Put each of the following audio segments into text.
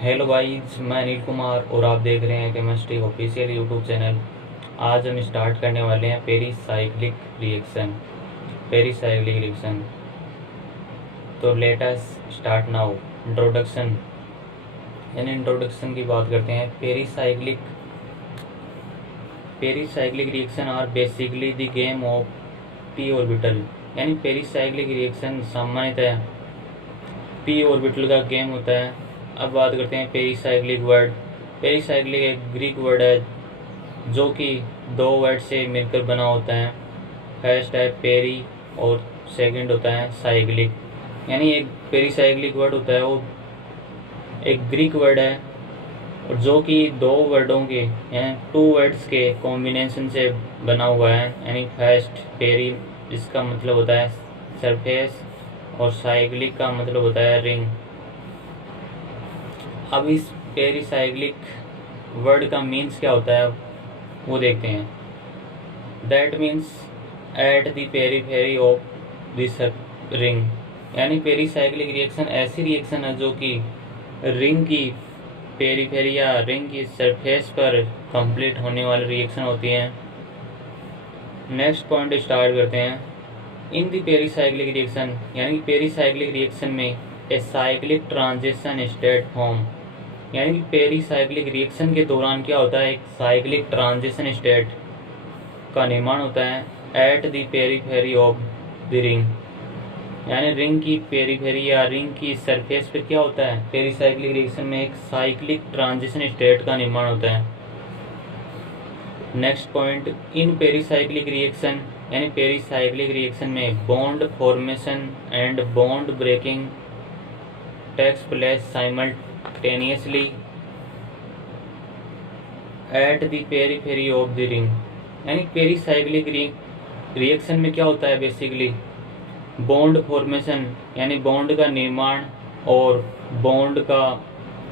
Hello guys, मैं अनिल कुमार और आप देख रहे हैं केमिस्ट्री ऑफिशियल यूट्यूब चैनल। आज हम स्टार्ट करने वाले हैं पेरीसाइक्लिक रिएक्शन। पेरीसाइक्लिक रिएक्शन, तो let us start now. Introduction, यानी इंट्रोडक्शन की बात करते हैं। Pericyclic reaction are basically the game of p orbital. यानी पेरीसाइक्लिक रिएक्शन सामान्यतः पी ऑर्बिटल का गेम होता है। अब बात करते हैं पेरीसाइक्लिक वर्ड। पेरीसाइक्लिक एक ग्रीक वर्ड है जो कि दो वर्ड से मिलकर बना होता है। फर्स्ट है पेरी और सेकंड होता है साइक्लिक। यानी एक पेरीसाइक्लिक वर्ड होता है वो एक ग्रीक वर्ड है और जो कि दो वर्डों के यानी टू वर्ड्स के कॉम्बिनेशन से बना हुआ है। यानी फर्स्ट पेरी, इसका मतलब होता है सरफेस, और साइक्लिक का मतलब होता है रिंग। अब इस पेरीसाइक्लिक वर्ड का मीन्स क्या होता है वो देखते हैं। That means eight the periphery of this ring. यानी पेरीसाइक्लिक रिएक्शन ऐसी रिएक्शन है जो कि रिंग की पेरीफेरी या रिंग की सरफेस पर कंप्लीट होने वाली रिएक्शन होती है। नेक्स्ट पॉइंट स्टार्ट करते हैं। इन द पेरीसाइक्लिक रिएक्शन, यानी पेरीसाइक्लिक रिएक्शन में a cyclic transition state form. यानी कि पेरीसाइक्लिक रिएक्शन के दौरान क्या होता है, एक साइक्लिक ट्रांजिशन स्टेट का निर्माण होता है at the periphery of the ring. यानी रिंग की पेरीफेरी या रिंग की सरफेस पे क्या होता है, पेरीसाइक्लिक रिएक्शन में एक साइक्लिक ट्रांजिशन स्टेट का निर्माण होता है। Next point, in pericyclic reaction, यानी पेरीसाइक्लिक रिएक्शन में bond formation and bond breaking takes place simultaneously at the periphery of the ring. यानी पेरीसाइक्लिक रिएक्शन में क्या होता है, बेसिकली बॉन्ड फॉर्मेशन यानी बॉन्ड का निर्माण और बॉन्ड का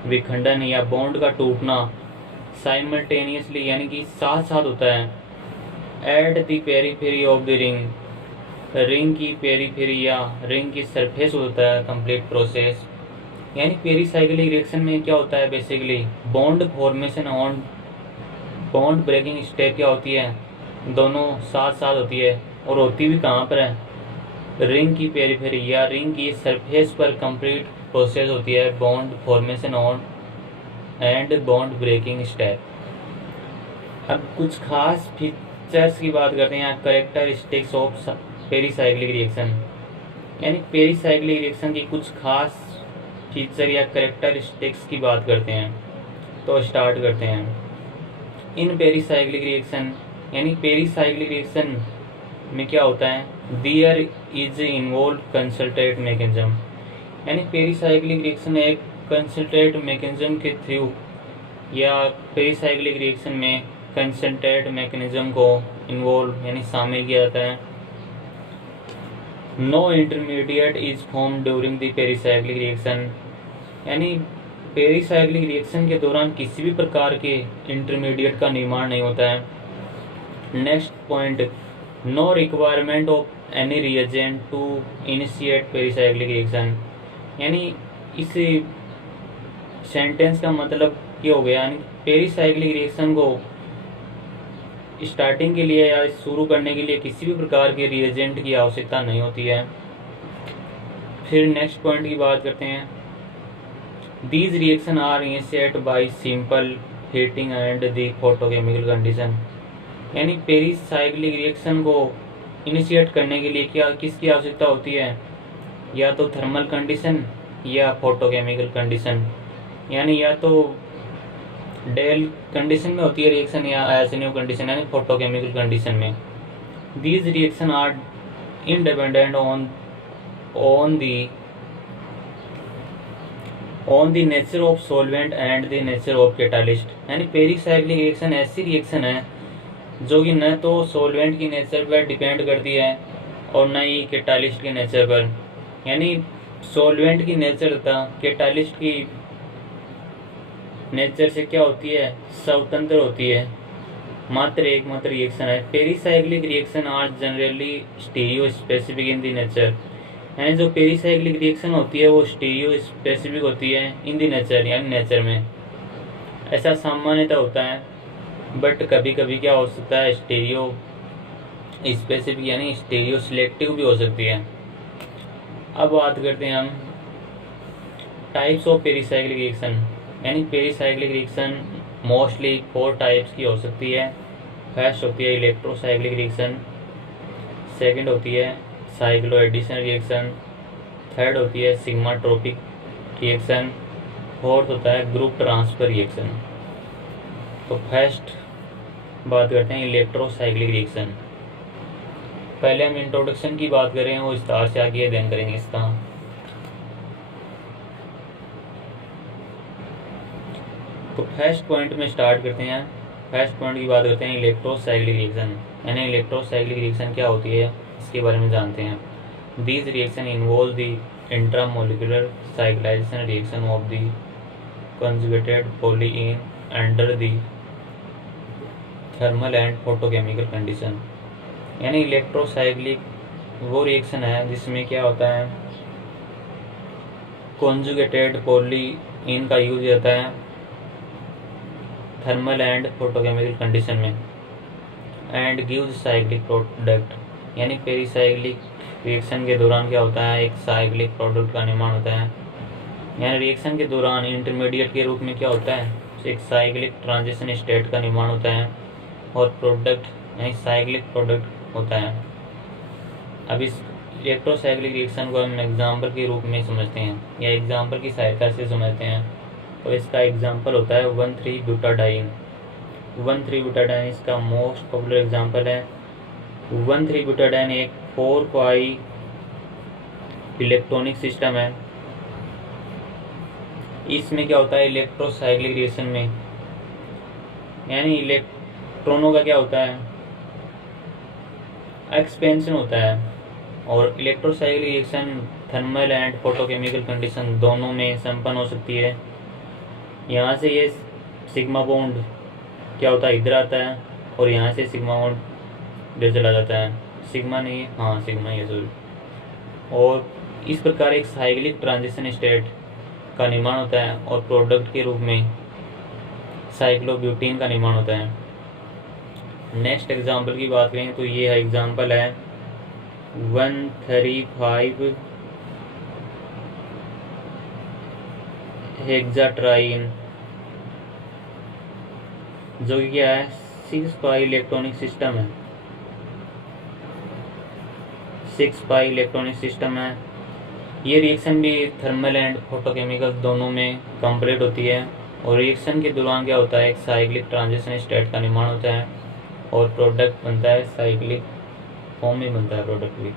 विखंडन या बॉन्ड का टूटना साइमल्टेनियसली यानी कि साथ साथ होता है at the periphery of the ring. Ring की पेरीफेरी या रिंग की सरफेस होता है कंप्लीट प्रोसेस। यानी पेरीसाइक्लिक रिएक्शन में क्या होता है, बेसिकली बॉन्ड फॉर्मेशन और बॉन्ड ब्रेकिंग स्टेप क्या होती है, दोनों साथ साथ होती है और होती भी कहाँ पर है, रिंग की पेरीफेरी या रिंग की सरफेस पर कंप्लीट प्रोसेस होती है बॉन्ड फॉर्मेशन और एंड बॉन्ड ब्रेकिंग स्टेप। अब कुछ खास फीचर्स की बात करते हैं, कैरेक्टरिस्टिक्स ऑफ पेरीसाइक्लिक रिएक्शन। यानी पेरीसाइक्लिक रिएक्शन की कुछ खास फीचर या कैरेक्टरिस्टिक्स की बात करते हैं। तो स्टार्ट करते हैं। इन पेरीसाइक्लिक रिएक्शन, यानी पेरीसाइक्लिक रिएक्शन में क्या होता है, there is involve concentrate mechanism. यानी पेरीसाइक्लिक रिएक्शन एक कंसंट्रेट मैकेनिज्म के थ्रू या पेरीसाइक्लिक रिएक्शन में कंसंट्रेट मैकेनिज्म को इन्वॉल्व यानी शामिल किया जाता है। No intermediate is form during the pericyclic reaction. यानी पेरीसाइक्लिक रिएक्शन के दौरान किसी भी प्रकार के इंटरमीडिएट का निर्माण नहीं होता है। Next point, no requirement of any reagent to initiate pericyclic reaction. यानी इस सेंटेंस का मतलब ये हो गया, यानी पेरीसाइक्लिक रिएक्शन को स्टार्टिंग के लिए या शुरू करने के लिए किसी भी प्रकार के रिएजेंट की आवश्यकता नहीं होती है। फिर नेक्स्ट पॉइंट की बात करते हैं। These reaction are initiate by simple heating and the photochemical condition. यानी पेरीसाइक्लिक रिएक्शन को इनिशिएट करने के लिए क्या किसकी आवश्यकता होती है, या तो थर्मल कंडीशन या फोटोकेमिकल कंडीशन। यानी या तो डेल कंडीशन में होती है रिएक्शन या एसएनओ कंडीशन यानी फोटोकेमिकल कंडीशन में। These reaction are independent on the nature of solvent and the nature of catalyst. यानी पेरीसाइक्लिक रिएक्शन ऐसी रिएक्शन है जो कि न तो सॉल्वेंट की नेचर पर डिपेंड करती है और न ही कैटालिस्ट के नेचर पर। यानी सॉल्वेंट की नेचर तथा कैटालिस्ट की नेचर से क्या होती है, स्वतंत्र होती है। मात्र एकमात्र रिएक्शन है। Pericyclic reaction are generally stereospecific in the nature. यानी जो पेरीसाइक्लिक रिएक्शन होती है वो स्टीरियो स्पेसिफिक होती है इन द नेचर, यानी नेचर में ऐसा सामान्यतः होता है, बट कभी कभी क्या हो सकता है स्टीरियो स्पेसिफिक यानी स्टीरियो सिलेक्टिव भी हो सकती है। अब बात करते हैं हम टाइप्स ऑफ पेरीसाइक्लिक रिएक्शन, यानी पेरीसाइक्लिक रिएक्शन मोस्टली 4 टाइप्स की हो सकती है। फर्स्ट होती है इलेक्ट्रोसाइक्लिक रिएक्शन, सेकंड होती है साइक्लो एडिशन रिएक्शन, थर्ड होती है सिग्माट्रोपिक रिएक्शन, फोर्थ होता है ग्रुप ट्रांसफर रिएक्शन। तो फर्स्ट बात करते हैं इलेक्ट्रोसाइक्लिक रिएक्शन। पहले हम इंट्रोडक्शन की बात करें वो विस्तार से आगे अध्ययन करेंगे इसका। तो फर्स्ट पॉइंट में स्टार्ट करते हैं। फर्स्ट पॉइंट की बात करते हैं इलेक्ट्रोसाइक्लिक रिएक्शन, यानी इलेक्ट्रोसाइक्लिक रिएक्शन क्या होती है इसके बारे में जानते हैं। These reaction involve the intramolecular cyclisation reaction of the conjugated polyene under the thermal and photochemical condition. यानी इलेक्ट्रोसाइक्लिक वो रिएक्शन है जिसमें क्या होता है कॉन्जुगेटेड पॉलीइन का यूज होता है थर्मल एंड फोटोकेमिकल कंडीशन में एंड गिव्स साइक्लिक प्रोडक्ट। यानी पेरीसाइक्लिक रिएक्शन के दौरान क्या होता है एक साइक्लिक प्रोडक्ट का निर्माण होता है। यानी रिएक्शन के दौरान इंटरमीडिएट के रूप में क्या होता है एक साइक्लिक ट्रांजिशन स्टेट का निर्माण होता है और प्रोडक्ट यानी साइक्लिक प्रोडक्ट होता है। अब इस इलेक्ट्रोसाइक्लिक रिएक्शन को हम एग्जाम्पल के रूप में समझते हैं या एग्जाम्पल की सहायता से समझते हैं। तो इसका एग्जाम्पल होता है 1,3-ब्यूटाडाइन। 1,3-ब्यूटाडाइन इसका मोस्ट पॉपुलर एग्जाम्पल है। 1,3-ब्यूटाडाइन एक 4 इलेक्ट्रॉनिक सिस्टम है। इसमें क्या होता है इलेक्ट्रोसाइक्लिक रिएक्शन में यानी इलेक्ट्रॉनों का क्या होता है एक्सपेंशन होता है और electrocyclic reaction thermal and photochemical condition दोनों में संपन्न हो सकती है। यहाँ से ये सिग्मा बॉन्ड क्या होता है इधर आता है और यहाँ से सिग्मा बॉन्ड इधर चला जाता है। सिग्मा नहीं है, हाँ सिग्मा ही है सॉरी। और इस प्रकार एक साइक्लिक ट्रांजिशन स्टेट का निर्माण होता है और प्रोडक्ट के रूप में साइक्लोब्यूटीन का निर्माण होता है। नेक्स्ट एग्जाम्पल की बात करें तो ये एग्जाम्पल है 1,35 हेक्साट्राइन जो कि क्या है 6 इलेक्ट्रॉनिक सिस्टम है। 6 इलेक्ट्रॉनिक सिस्टम है। ये रिएक्शन भी थर्मल एंड फोटोकेमिकल दोनों में कंप्लीट होती है और रिएक्शन के दौरान क्या होता है एक साइक्लिक ट्रांजिशन स्टेट का निर्माण होता है और प्रोडक्ट बनता है साइक्लिक फॉर्म में बनता है प्रोडक्ट भी।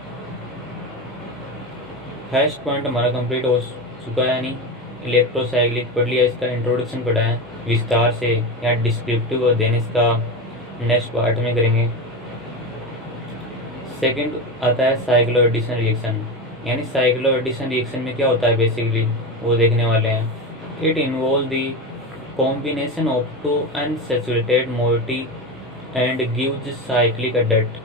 फर्स्ट पॉइंट हमारा कंप्लीट हो चुका है, यानी इलेक्ट्रोसाइक्लिक पढ़ लिया, इसका इंट्रोडक्शन पढ़ा है विस्तार से या डिस्क्रिप्टिव अध्ययन इसका नेक्स्ट पार्ट में करेंगे। सेकंड आता है साइक्लो एडिशन रिएक्शन, यानी साइक्लो एडिशन रिएक्शन में क्या होता है बेसिकली वो देखने वाले हैं। It involve the combination of 2 unsaturated moiety and gives cyclic adduct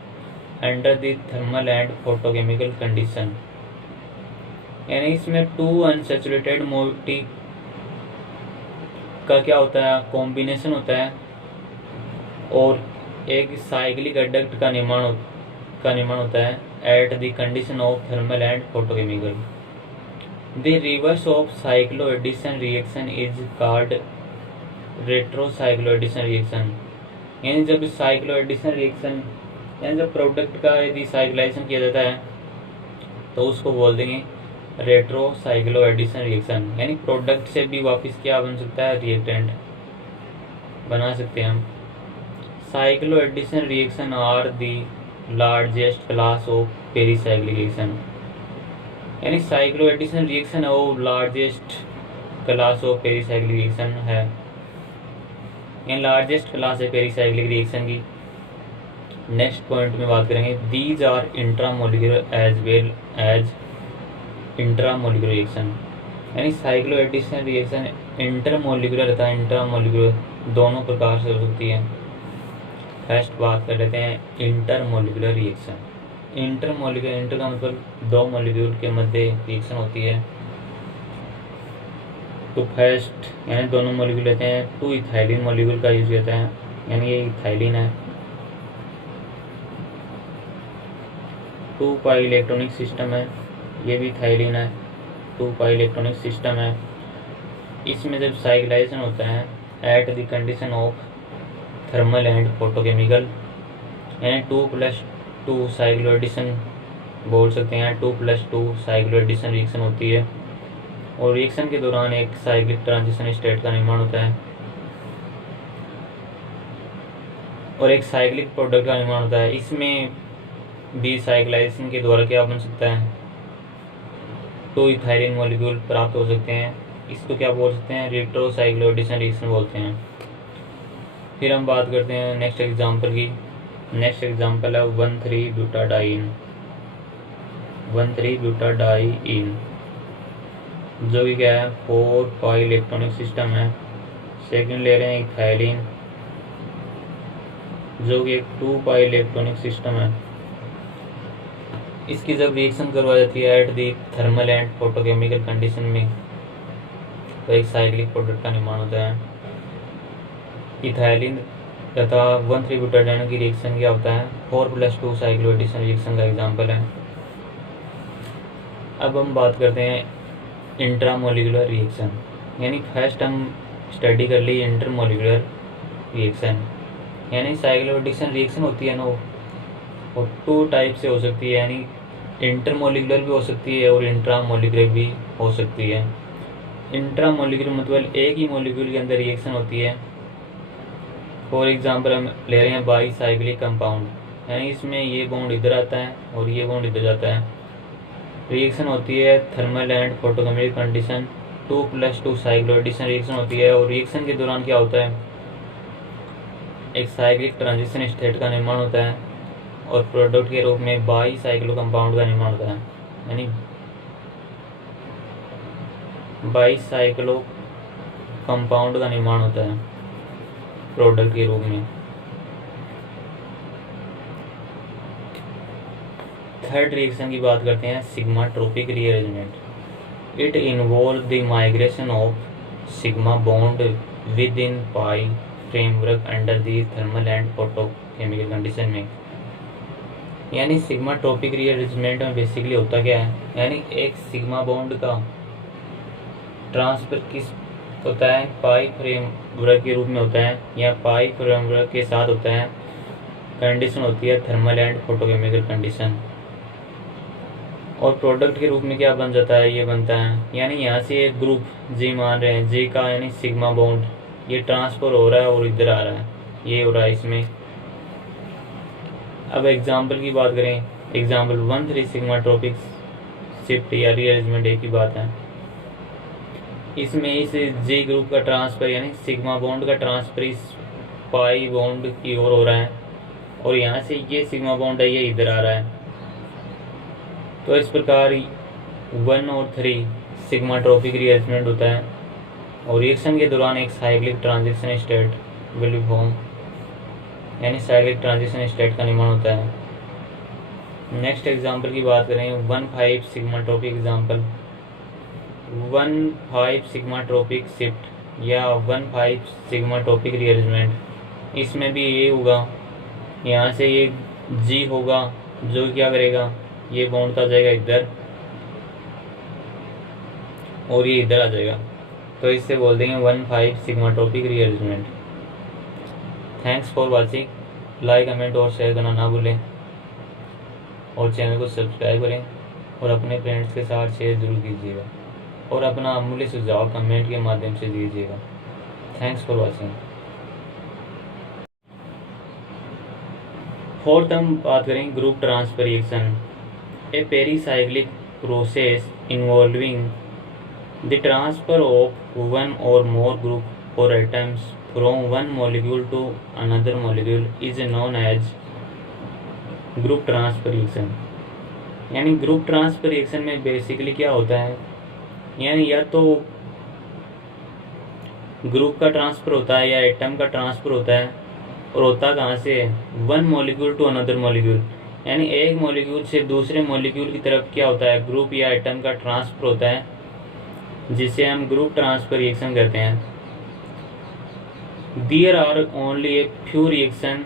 under the thermal and photochemical condition. यानी इसमें 2 अनसैचुरेटेड मोइटी का क्या होता है कॉम्बिनेशन होता है और एक साइक्लिक अडक्ट का निर्माण होता है at the condition of thermal and photochemical. The reverse of cycloaddition reaction is called retro cycloaddition reaction. यानी जब साइक्लो एडिशन रिएक्शन यानी जब प्रोडक्ट का यदि साइक्लाइजेशन किया जाता है तो उसको बोल देंगे रेट्रो साइक्लो एडिशन रिएक्शन। यानी प्रोडक्ट से भी वापस क्या बन सकता है रिएक्टेंट बना सकते हैं हम। Cycloaddition reaction are the largest class of pericyclic reaction. यानी साइक्लो एडिशन रिएक्शन है वो largest class of pericyclic reaction है, यानी लार्जेस्ट क्लास है पेरीसाइक्लिक रिएक्शन की। नेक्स्ट पॉइंट में बात करेंगे these are intramolecular as well as intramolecular reaction. यानी साइक्लो एडिशन रिएक्शन इंटरमोलिकुलर तथा इंट्रामोलिकुलर दोनों प्रकार से हो सकती है। फर्स्ट बात कर लेते हैं इंटरमोलिकुलर रिएक्शन। इंटर इंटर का मतलब दो मॉलिक्यूल के मध्य रिएक्शन होती है। तो फर्स्ट यानी दोनों मॉलिक्यूल लेते हैं, 2 इथाइलिन मॉलिक्यूल का यूज करते हैं, यानी ये इथाइलिन है। 2 पाई इलेक्ट्रॉनिक सिस्टम है, ये भी इथाइलिन है। 2 पाई इलेक्ट्रॉनिक सिस्टम है। इसमें जब साइक्लाइजेशन होता है at the condition of thermal and photochemical, यानी 2+2 साइक्लो एडिशन बोल सकते हैं। 2+2 साइक्लो एडिशन रिएक्शन होती है और रिएक्शन के दौरान एक साइक्लिक ट्रांजिशन स्टेट का निर्माण होता है और एक साइक्लिक प्रोडक्ट का निर्माण होता है। इसमें भी साइक्लाइजेशन के द्वारा क्या बन सकता है, 2 इथाइलिन मॉलिक्यूल प्राप्त हो सकते हैं। इसको क्या बोल सकते हैं, रेट्रो साइक्लो एडिशन रिएक्शन बोलते हैं। फिर हम बात करते हैं नेक्स्ट एग्जांपल की। नेक्स्ट एग्जांपल है 1,3-ब्यूटाडाइन। 1,3-ब्यूटाडाइन जो कि क्या है, 4 पाई इलेक्ट्रॉनिक सिस्टम है। सेकंड ले रहे हैं इथाइलिन जो कि एक 2 पाई इलेक्ट्रॉनिक सिस्टम है। इसकी जब रिएक्शन करवाई जाती है at the thermal and photochemical condition में, तो एक साइक्लिक प्रोडक्ट का निर्माण होता है। इथाइलिन तथा 1,3-ब्यूटाडाइन की रिएक्शन क्या होता है, 4+2 साइक्लो एडिशन रिएक्शन का एग्जाम्पल है। अब हम बात करते हैं इंट्रामोलिकुलर रिएक्शन, यानी फर्स्ट हम स्टडी कर ली इंटरमोलिकुलर रिएक्शन, यानी साइक्लो एडिशन रिएक्शन होती है ना वो 2 टाइप से हो सकती है, यानी इंटरमोलिकुलर भी हो सकती है और इंट्रामोलिकुलर भी हो सकती है। इंट्रामोलिकुलर मतलब एक ही मॉलिक्यूल के अंदर रिएक्शन होती है। फॉर एग्जांपल हम ले रहे हैं बाईसाइक्लिक कंपाउंड, यानी इसमें ये बॉन्ड इधर आता है और ये बॉन्ड इधर जाता है। रिएक्शन होती है thermal and photochemical condition, 2+2 cycloaddition reaction होती है और रिएक्शन के दौरान क्या होता है, एक साइक्लिक ट्रांजिशन स्टेट का निर्माण होता है और प्रोडक्ट के रूप में बाईसाइक्लो कंपाउंड का निर्माण होता है, यानी बाईसाइक्लो कंपाउंड का निर्माण होता है प्रोडक्ट के रूप में। थर्ड रिएक्शन की बात करते हैं sigmatropic rearrangement. It involve the migration of sigma bond with in pi framework under the thermal and photochemical condition में, यानी सिग्माट्रोपिक रीअरेंजमेंट में बेसिकली होता क्या है, यानी एक सिग्मा बॉन्ड का ट्रांसफर किस होता है, पाई फ्रेमवर्क के रूप में होता है या पाई फ्रेमवर्क के साथ होता है। कंडीशन होती है थर्मल एंड फोटोकेमिकल कंडीशन और प्रोडक्ट के रूप में क्या बन जाता है, ये बनता है, यानी यहाँ से एक ग्रुप जी मान रहे हैं, जी का यानी सिग्मा बॉन्ड ये ट्रांसफर हो रहा है और इधर आ रहा है, ये हो रहा है इसमें। अब एग्जाम्पल की बात करें, एग्जाम्पल 1,3 सिग्माट्रोपिक शिफ्ट या रीअरेंजमेंट एक ही बात है। इसमें इस जी ग्रुप का ट्रांसफर यानी सिग्मा बॉन्ड का ट्रांसफर इस पाई बॉन्ड की ओर हो रहा है और यहाँ से ये सिग्मा बॉन्ड है ये इधर आ रहा है। तो इस प्रकार 1 और 3 सिग्माट्रोपिक रीअरेंजमेंट होता है और रिएक्शन के दौरान एक cyclic transition state will be form, यानी साइक्लिक ट्रांजिशन स्टेट का निर्माण होता है। नेक्स्ट एग्जाम्पल की बात करें 1,5 सिग्माट्रोपिक एग्जाम्पल, 1,5 सिग्माट्रोपिक शिफ्ट या 1,5 सिग्माट्रोपिक रीअरेंजमेंट। इसमें भी ये होगा, यहाँ से ये जी होगा जो क्या करेगा, ये बॉन्ड का जाएगा इधर और ये इधर आ जाएगा, तो इससे बोल देंगे 1,5 sigmatropic rearrangement. Thanks for watching, like comment और शेयर करना ना भूलें और चैनल को सब्सक्राइब करें और अपने फ्रेंड्स के साथ शेयर जरूर कीजिएगा और अपना अमूल्य सुझाव कमेंट के माध्यम से दीजिएगा। Thanks for watching. फोर्थ हम बात करेंगे group transfer reaction, a pericyclic process involving the transfer of one or more group or atoms from one molecule to another molecule is known as group transfer reaction. यानी group transfer reaction में basically क्या होता है, यानी या तो group का transfer होता है या एटम का ट्रांसफर होता है और होता कहाँ से, one molecule to another molecule, यानी एक मॉलिक्यूल से दूसरे मॉलिक्यूल की तरफ क्या होता है, ग्रुप या एटम का ट्रांसफर होता है, जिसे हम ग्रुप ट्रांसफर रिएक्शन कहते हैं। There are only a few reaction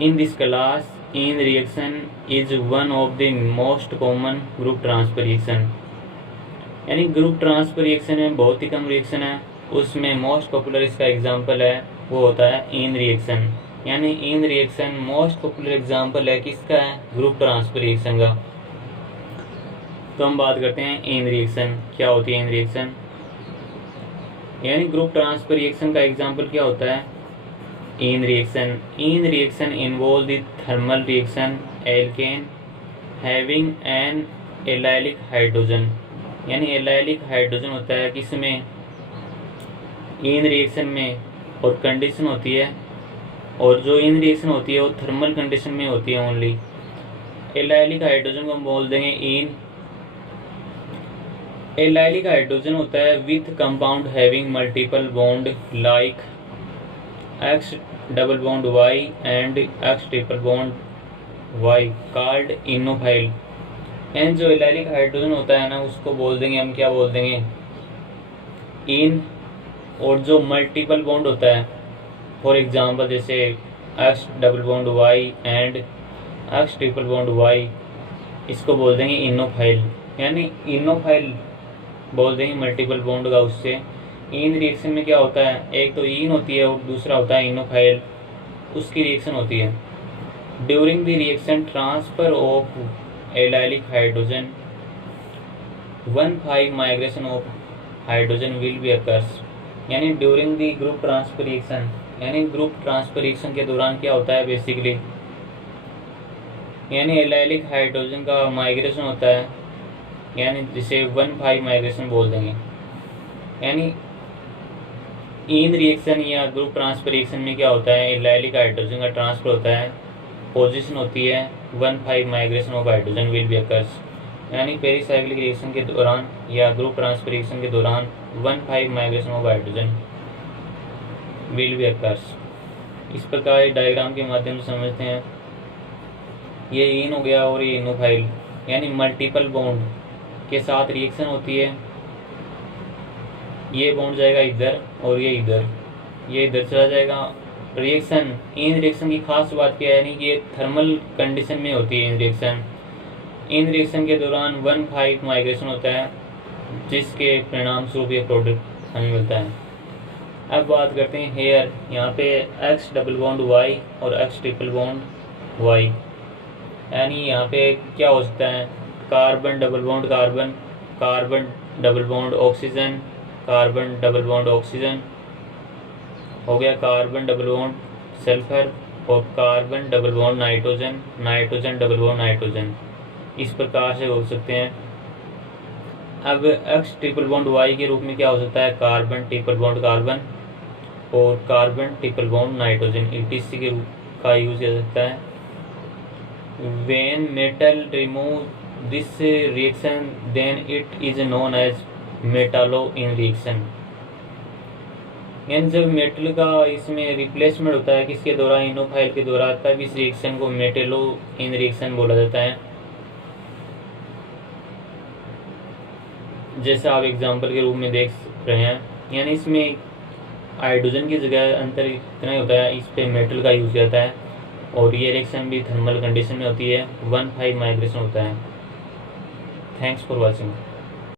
in this class in reaction is one of the most common group transfer reaction. यानी ग्रुप ट्रांसफर रिएक्शन में बहुत ही कम रिएक्शन है, उसमें मोस्ट पॉपुलर इसका एग्जांपल है वो होता है इन रिएक्शन। यानी इन रिएक्शन मोस्ट पॉपुलर एग्जांपल है किसका है, ग्रुप ट्रांसफर रिएक्शन का। तो हम बात करते हैं इन रिएक्शन, क्या होती है इन रिएक्शन। यानी ग्रुप ट्रांसफर रिएक्शन का एग्जांपल क्या होता है, इन reaction involve the thermal reaction alkene having an allylic hydrogen. यानी एलाइलिक हाइड्रोजन होता है किसमें, इन रिएक्शन में, और कंडीशन होती है, और जो इन रिएक्शन होती है वो थर्मल कंडीशन में होती है ओनली। एलाइलिक हाइड्रोजन को हम बोल देंगे इन। एलाइलिक हाइड्रोजन होता है with compound having multiple bond like X double bond Y and X triple bond Y called enophile. And जो एलाइलिक हाइड्रोजन होता है ना उसको बोल देंगे हम, क्या बोल देंगे, इन। और जो मल्टीपल बॉन्ड होता है, फॉर एग्जांपल जैसे X double bond Y and X triple bond Y, इसको बोल देंगे इनोफाइल। यानी इनोफाइल बोल देंगे मल्टीपल बॉन्ड का उससे। इन रिएक्शन में क्या होता है, एक तो इन होती है और दूसरा होता है इनोफाइल, उसकी रिएक्शन होती है। During the reaction transfer of allylic hydrogen 1,5 migration of hydrogen will be occurs. यानी during the group transfer reaction, यानी ग्रुप ट्रांसफर रिएक्शन के दौरान क्या होता है बेसिकली, यानी एलाइलिक हाइड्रोजन का माइग्रेशन होता है, यानी जिसे 1,5 माइग्रेशन बोल देंगे। यानी इन रिएक्शन या ग्रुप ट्रांसफर रिएक्शन में क्या होता है, एलाइलिक हाइड्रोजन का ट्रांसफर होता है, पोजीशन होती है 1,5 migration of hydrogen will be occurs. यानी पेरिसाइक्लिक रिएक्शन के दौरान या ग्रुप ट्रांसफर रिएक्शन के दौरान 1,5 migration of hydrogen will be occurs. इस प्रकार डायग्राम के माध्यम से समझते हैं। ये इन हो गया और ये इनोफाइल, यानी मल्टीपल बॉन्ड के साथ रिएक्शन होती है। ये बॉन्ड जाएगा इधर और ये इधर चला जाएगा। रिएक्शन, इन रिएक्शन की खास बात क्या है, यानी कि ये थर्मल कंडीशन में होती है इन रिएक्शन के दौरान 1,5 माइग्रेशन होता है, जिसके परिणाम स्वरूप ये प्रोडक्ट हमें मिलता है। अब बात करते हैं हेयर। यहाँ पे X डबल बॉन्ड Y और X ट्रिपल बॉन्ड Y, यानी यहाँ पे क्या हो सकता है, carbon double bond carbon, carbon double bond oxygen, carbon double bond oxygen हो गया, कार्बन डबल बॉन्ड सल्फर, और carbon double bond nitrogen, nitrogen double bond nitrogen. इस प्रकार से हो सकते हैं। अब X ट्रिपल बॉन्ड Y के रूप में क्या हो सकता है, कार्बन ट्रिपल बॉन्ड कार्बन और carbon triple bond nitrogen, ETC के रूप का यूज किया सकता है। When metal remove this reaction, then it is known as metallo in reaction. यानी जब मेटल का इसमें रिप्लेसमेंट होता है किसके द्वारा, इनोफाइल के द्वारा, तब इस रिएक्शन को मेटेलो इन रिएक्शन बोला जाता है। जैसा आप एग्जांपल के रूप में देख रहे हैं, यानी इसमें हाइड्रोजन की जगह अंतर इतना ही होता है, इस पे मेटल का यूज जाता है, और ये रिएक्शन भी थर्मल कंडीशन में होती है, 1,5 माइग्रेशन होता है। Thanks for watching.